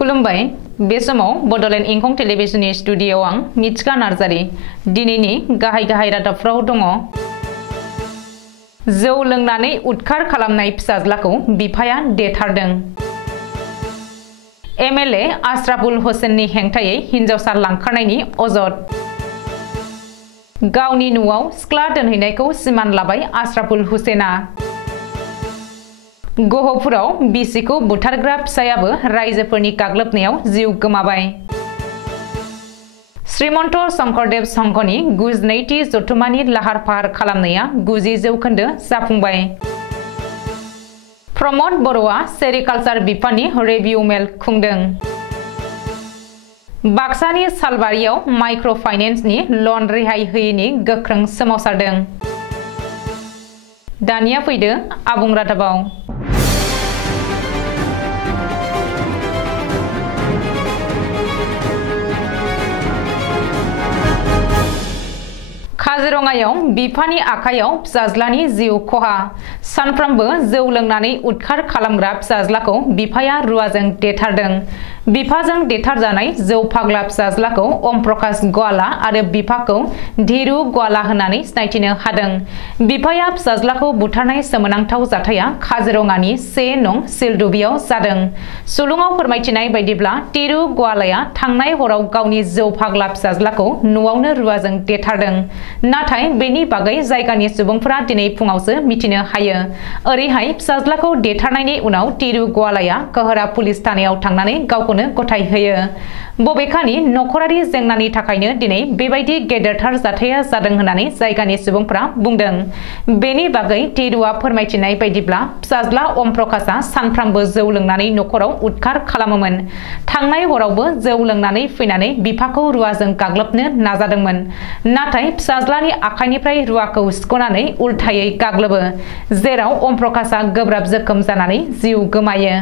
खुलुमबाय बे समाव बडोलेण्ड इंखं टेलिभिजननि स्टुडियोआव आं मिथिका नार्जारी दिनैनि गाहाय रादाबफ्राव दङ। जौ लोंनानै उदखार खालामनाय फिसाज्लाखौ बिफाया देथारदों। एमएलए आश्राफुल हुसैननि हेंथायै हिनजावसा लांखारनायनि अजद। गावनि न'आव सिख्ला दोनहैनायखौ सिमान लाबाय आश्राफुल हुसैना। गहपुराव बिसिखौ बुथारग्रा फिसायाबो रायजोफोरनि गाग्लोबनायाव जिउ गोमाबाय। श्रीमन्त शंकरदेव संघनि 92थि जथुम्मानि लाहार फाहार खालामनाया 90 जौखोन्दो जाफुंबाय। प्रमद बर'आ सेरिकालचार बिफाननि रिभिउ मेल खुंदों। बाक्सानि सालबारियाव माइक्र' फाइनेन्सनि लन रेहाय होयैनि गोख्रों सोमावसारदों। दानिया फैदो आबुं रादाबाव। काजिरङायाव बिफानि आखायाव फिसाज्लानि जिउ खहा। सानफ्रोमबो जौ लोंनानै उदखार खालामग्रा फिसाज्लाखौ बिफाया रुवाजों देथारदों। बिफाजों देथारजानाय जौ फाग्ला फिसाज्लाखौ ओम प्रकाश गवाला आरो बिफाखौ धीरु गवाला होननानै सिनायथिनो हादों। बिफाया फिसाज्लाखौ बुथारनाय सोमोनांथाव जाथाया काजिरङानि 1 नं सिलदुबियाव जादों। सुलुङाव फोरमायथिनाय बायदिब्ला धीरु गवालाया थांनाय हराव गावनि जौ फाग्ला फिसाज्लाखौ न'आवनो रुवाजों देथारदों। नाथाय बेनि बागै जायगानि सुबुंफोरा दिनै फुङावसो मिथिनो हायो। ओरैहाय फिसाज्लाखौ देथारनायनि उनाव धीरु गवालाया कहरा पुलिस थानायाव थांनानै गावखौनो गथाय होयो। बबेखानि नखरारि जेंनानि थाखायनो दिनै बेबायदि गेदेरथार जाथाया जादों होननानै जायगानि सुबुंफोरा बुंदों। बेनि बागै धीरुआ फोरमायथिनाय बायदिब्ला फिसाज्ला ओम प्रकाशआ सानफ्रामबो जौ लोंनानै नखराव उदखार खालामोमोन। थांनाय हरावबो जौ लोंनानै फैनानै बिफाखौ रुवाजों गाग्लोबनो नाजादोंमोन। नाथाय फिसाज्लानि आखाइनिफ्राय रुवाखौ सिख'नानै उल्थायै गाग्लोबो, जेराव ओम प्रकाशआ गोब्राब जोखोम जानानै जिउ गोमायो।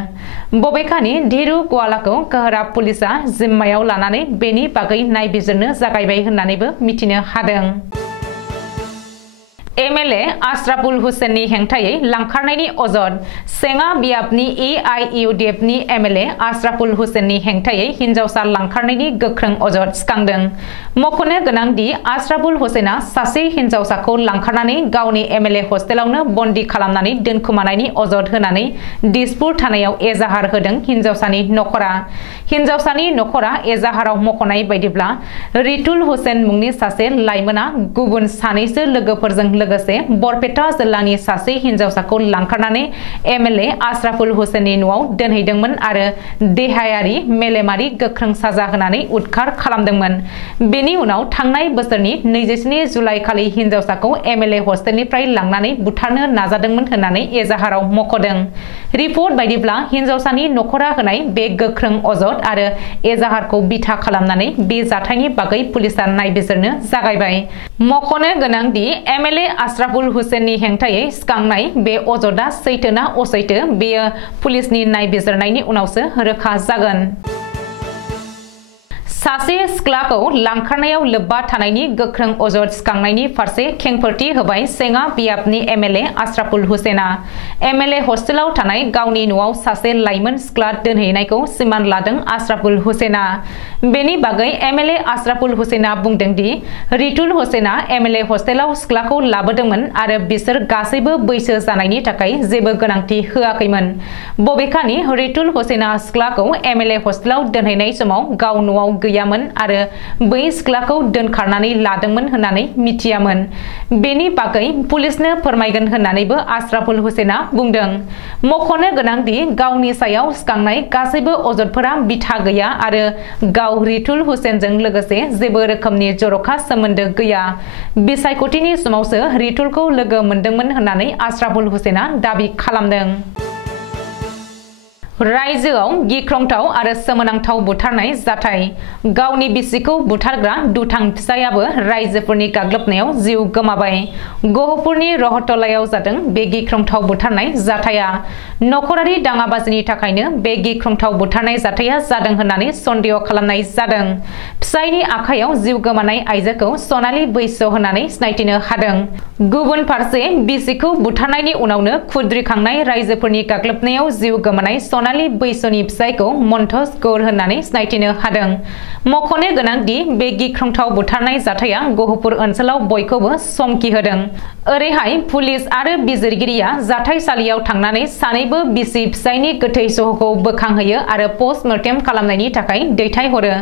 बबेखानि धीरु गवालाखौ कहरा पुलिसआ जिम्मायाव लानानै बेनि बागै नायबिजिरनो जागायबाय होननानैबो मिथिनो हादों। एमएलए आश्राफुल हुसैननि हेंथायै लांखारनायनि अजद। सेङा बियाबनि एआइइउडिएफनि एमएलए आश्राफुल हुसैननि हेंथायै हिनजावसा लांखारनायनि गोख्रों अजद सिखांदों। मख'नो गोनांदि आश्राफुल हुसैना सासे हिनजावसाखौ लांखारनानै गावनि एमएलए हस्टेलावनो बन्दी खालामनानै दोनखोमानायनि अजद होनानै दिसपुर थानायाव एजाहार होदों हिनजावसानि नखरा। हिनजावसानि नखरा एजाहाराव मख'नाय बायदिब्ला रितुल हुसैन मुंनि सासे लाइमोना गुबुन सानैसो लोगोफोरजों लोगोसे बरपेटा जिल्लानि सासे हिनजावसाखौ लांखारनानै एमएलए आश्राफुल हुसैननि न'आव दोनहैदोंमोन आरो देहायारि मेलेमारि गोख्रों साजा होनानै उदखार खालामदोंमोन। बेनि उनाव थांनाय बोसोरनि 24 जुलाइ खालि हिनजावसाखौ एमएलए हस्टेलनिफ्राय लांनानै बुथारनो नाजादोंमोन होननानै एजाहाराव मख'दों। रिपर्ट बायदिब्ला हिनजावसानि नखरा होनाय बे गोख्रों अजद आरो एजाहारखौ बिथा खालामनानै बे जाथायनि बागै पुलिसआ नायबिजिरनो जागायबाय। मख'नो गोनांदि एमएलए आश्राफुल हुसैननि हेंथायै सिखांनाय बे अजदआ सैथोना असैथो बेयो पुलिसनि नायबिजिरनायनि उनावसो रोखा जागोन। सासे सिख्लाखौ लांखारनायाव लोब्बा थानायनि गोख्रों अजद सिखांनायनि फारसे खेंफोरथि होबाय सेङा बियाबनि एमएलए आश्राफुल हुसैना। एमएलए हस्टेलाव थानाय गावनि न'आव सासे लाइमोन सिख्ला दोनहैनायखौ सिमान लादों आश्राफुल हुसैना। बेनि बागै एमएलए आश्राफुल हुसैना बुंदों दि रितुल हुसैना एमएलए हस्टेलाव सिख्लाखौ लाबोदोंमोन आरो बिसोर गासैबो बैसो जानायनि थाखाय जेबो गोनांथि होआखैमोन। बबेखानि रितुल हुसैना सिख्लाखौ एमएलए हस्टेलाव दोनहैनाय समाव गाव न'आव गैयामोन आरो बै सिख्लाखौ दोनखारनानै लादोंमोन होननानै मिथियामोन। बेनि बागै पुलिसनो फोरमायगोन होननानैबो आश्राफुल हुसैना बुंदों। मख'नो गोनांदि गावनि सायाव सिखांनाय गासैबो अजदफोरा बिथा गैया आरो गाव रितुल हुसैनजों लोगोसे जेबो रोखोमनि जर'खा सोमोन्दो गैया। बिसायख'थिनि समावसो रितुलखौ लोगो मोनदोंमोन होननानै आश्राफुल हुसैना दाबि खालामदों। रायजोआव गिख्रंथाव आरो सोमोनांथाव बुथारनाय जाथाय। गावनि बिसिखौ बुथारग्रा दुथां फिसायाबो रायजोफोरनि गाग्लोबनायाव जिउ गोमाबाय। गहपुरनि रहतलायाव जादों बे गिख्रंथाव बुथारनाय जाथाया। नखरारि दाङाबाजिनि थाखायनो बे गिख्रंथाव बुथारनाय जाथाया जादों होननानै सन्देह खालामनाय जादों। फिसायनि आखायाव जिउ गोमानाय आइजोखौ सनालि बैसो होननानै सिनायथिनो हादों। गुबुन फारसे बिसिखौ बुथारनायनि उनावनो खुद्रिखांनाय रायजोफोरनि गाग्लोबनायाव जिउ गोमानाय सनालि बैसोनि फिसायखौ मन्थस गौर होननानै सिनायथिनो हादों। मख'नो गोनांदि बे गिख्रंथाव बुथारनाय जाथाया गहपुर ओनसोलाव बयखौबो समखि होदों। ओरैहाय पुलिस आरो बिजिरगिरिया जाथायसालियाव थांनानै सानैबो बिसि फिसायनि गोथै सहखौ बोखांहोयो आरो पस्टमर्टेम खालामनायनि थाखाय दैथायहरो।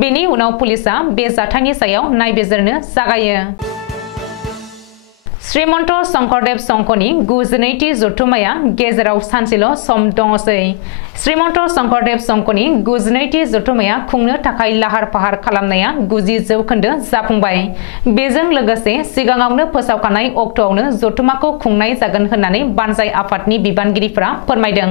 बेनि उनाव पुलिसआ बे जाथायनि सायाव नायबिजिरनो जागायो। श्रीमन्त शंकरदेव संघनि 92थि जथुम्माया गेजेराव सानसेल' सम दङसै। श्रीमन्त शंकरदेव संघनि 92थि जथुम्माया खुंनो थाखाय लाहार फाहार खालामनाया 90% जाफुंबाय। बेजों लोगोसे सिगाङावनो फोसावखानाय अक्ट'आवनो जथुम्माखौ खुंनाय जागोन होननानै बानजाय आफादनि बिबानगिरिफोरा फोरमायदों।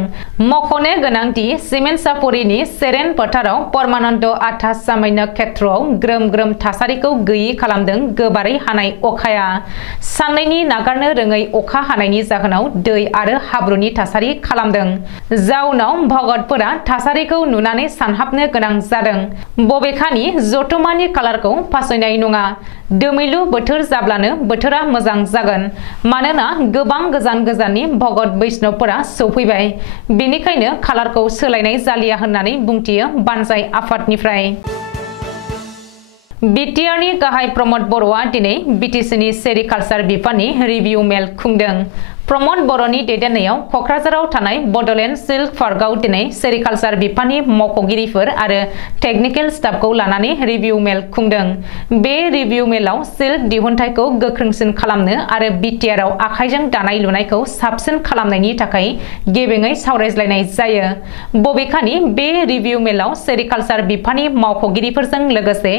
मख'नो गोनांदि सिमेन्ट सापरिनि सेरेन फोथाराव परमानन्द आथास सामान्य खेत्रआव ग्रोम ग्रोम थासारिखौ गैयि खालामदों गोबारै हानाय अखाया। साननैनि नागारनो रोङै अखा हानायनि जाहोनाव दै आरो हाब्रुनि थासारि खालामदों। जाउनाव भगतफोरा थासारिखौ नुनानै सानहाबनो गोनां जादों। बबेखानि जथुम्मानि कालारखौ फासयनाय नङा। दोमैलु बोथोर जाब्लानो बोथोरा मोजां जागोन। मानोना गोबां गोजान गोजाननि भगत बैष्णबफोरा सौफैबाय। बेनिखायनो कालारखौ सोलायनाय जालिया होननानै बुंथियो बानजाय आफादनिफ्राय। बिटिआरनि गाहाय प्रमद बर'आ दिनै बिटिसिनि सेरिकालचार बिफाननि रिभिउ मेल खुंदों। प्रमद बर'नि दैदेननायाव क'क्राझाराव थानाय बड'लेण्ड सिल्क पार्कआव दिनै सेरिकालचार बिफाननि मावख'गिरिफोर आरो टेकनिकेल स्टाफखौ लानानै रिभिउ मेल खुंदों। बे रिभिउ मेलाव सिल्क दिहुनथायखौ गोख्रोंसिन खालामनो आरो बिटिआरआव आखाइजों दानाय लुनायखौ साबसिन खालामनायनि थाखाय गेबेङै सावरायज्लायनाय जायो। बबेखानि बे रिभिउ मेलाव सेरिकालचार बिफाननि मावख'गिरिफोरजों लोगोसे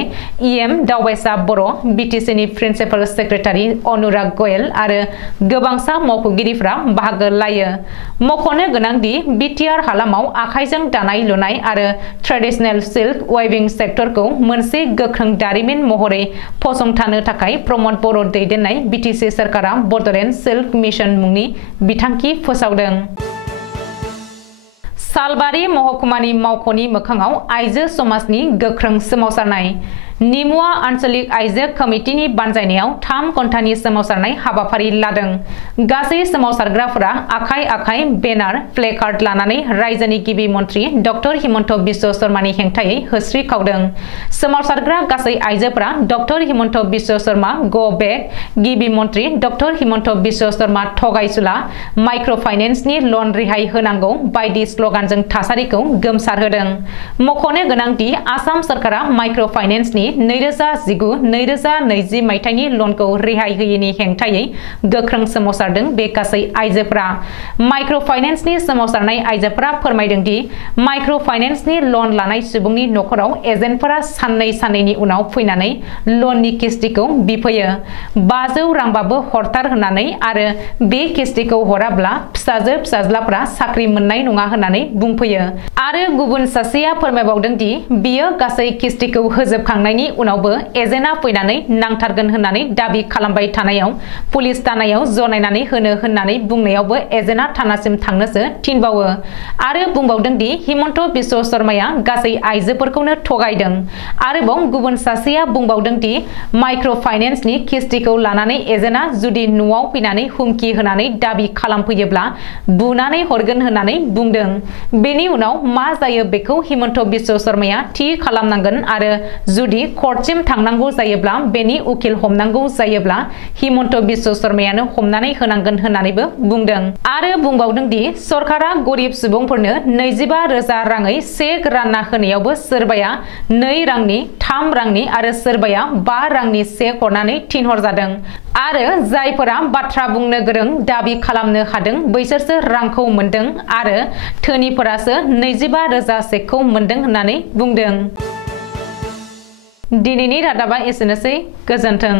इएम दावबायसा बर', बिटिसिनि प्रिन्सिपाल सेक्रेटारि अनुराग गयेल आरो गोबांसा मावख'गिरिफोरा बाहागो लायो। मख'नो गोनांदि बिटिआर हालामाव आखाइजों दानाय लुनाय आरो ट्रेडिशनेल सिल्क वेभिं सेक्टरखौ मोनसे गोख्रों दारिमिन महरै फसंथानो थाखाय प्रमद बर' दैदेननाय बिटिसि सरकारा बड'लेण्ड सिल्क मिशन मुंनि बिथांखि फोसावदों। सालबारि महकुमानि मावख'नि मोखाङाव आइजो समाजनि गोख्रों सोमावसारनाय। निमुवा आन्चलिक आइजो कमिटिनि बानजायनायाव 3 घन्टानि सोमावसारनाय हाबाफारि लादों। गासै सोमावसारग्राफोरा आखाइ आखाइ बेनार प्लेकार्ड लानानै रायजोनि गिबि मन्त्रि डक्टर हिमन्त बिश्व शर्मानि हेंथायै होस्रि खावदों। सोमावसारग्रा गासै आइजोफोरा डक्टर हिमन्त बिश्व शर्मा गो बेक, गिबि मन्त्रि डक्टर हिमन्त बिश्व शर्मा थगायसुला, माइक्र' फाइनेन्सनि लन रेहाय होनांगौ बायदि स्लगानजों थासारिखौ गोमसारहोदों। मख'नो गोनांदि आसाम सरकारा माइक्र' फाइनेन्सनि 2019-2020 मायथाइनि लनखौ रेहाय होयैनि हेंथायै गोख्रों सोमावसारदों बे गासै आइजोफोरा। माइक्र' फाइनेन्सनि सोमावसारनाय आइजोफोरा फोरमायदों दि माइक्र' फाइनेन्सनि लन लानाय सुबुंनि नखराव एजेन्टफोरा साननैनि उनाव फैनानै लननि किस्तिखौ बिफैयो। 500 रांबाबो हरथार होननानै आरो बे किस्तिखौ हराब्ला फिसाजो फिसाज्लाफोरा साख्रि मोननाय नङा होननानै बुंफैयो। आरो गुबुन सासेया फोरमायबावदों दि बियो गासै किस्तिखौ होजोबखांनायनि उनावबो एजेन्टआ फैनानै नांथारगोन होननानै दाबि खालामबाय थानायाव पुलिस थानायाव जनायनानै होनो होननानै बुंनायावबो एजेन्टआ थानासिम थांनोसो थिनबावो। आरो बुंबावदों दि हिमन्त बिश्व शर्माया गासै आइजोफोरखौनो थगायदों। आरोबाव गुबुन सासेया बुंबावदों दि माइक्र' फाइनेन्सनि किस्तिखौ लानानै एजेन्टआ जुदि न'आव फैनानै हुमखि होनानै दाबि खालामफैयोब्ला बुनानै हरगोन होननानै बुंदों। बेनि उनाव मा जायो बेखौ हिमन्त बिश्व शर्माया थि खालामनांगोन आरो जुदि कर्टसिम थांनांगौ जायोब्ला बेनि उकिल हमनांगौ जायोब्ला हिमन्त बिश्व शर्मायानो हमनानै होनांगोन होननानैबो बुंदों। आरो बुंबावदों दि सरकारा गरिब सुबुंफोरनो 25,000 राङै चेक रानना होनायावबो सोरबाया 2 रांनि, 3 रांनि आरो सोरबाया 5 रांनि चेक हरनानै थिनहरजादों। आरो जायफोरा बाथ्रा बुंनो गोरों दाबि खालामनो हादों बैसोरसो रांखौ मोनदों आरो धोनिफोरासो 25,000 चेकखौ मोनदों होननानै बुंदों। दिनैनि रादाबा एसेनोसै। गोजोन्थों।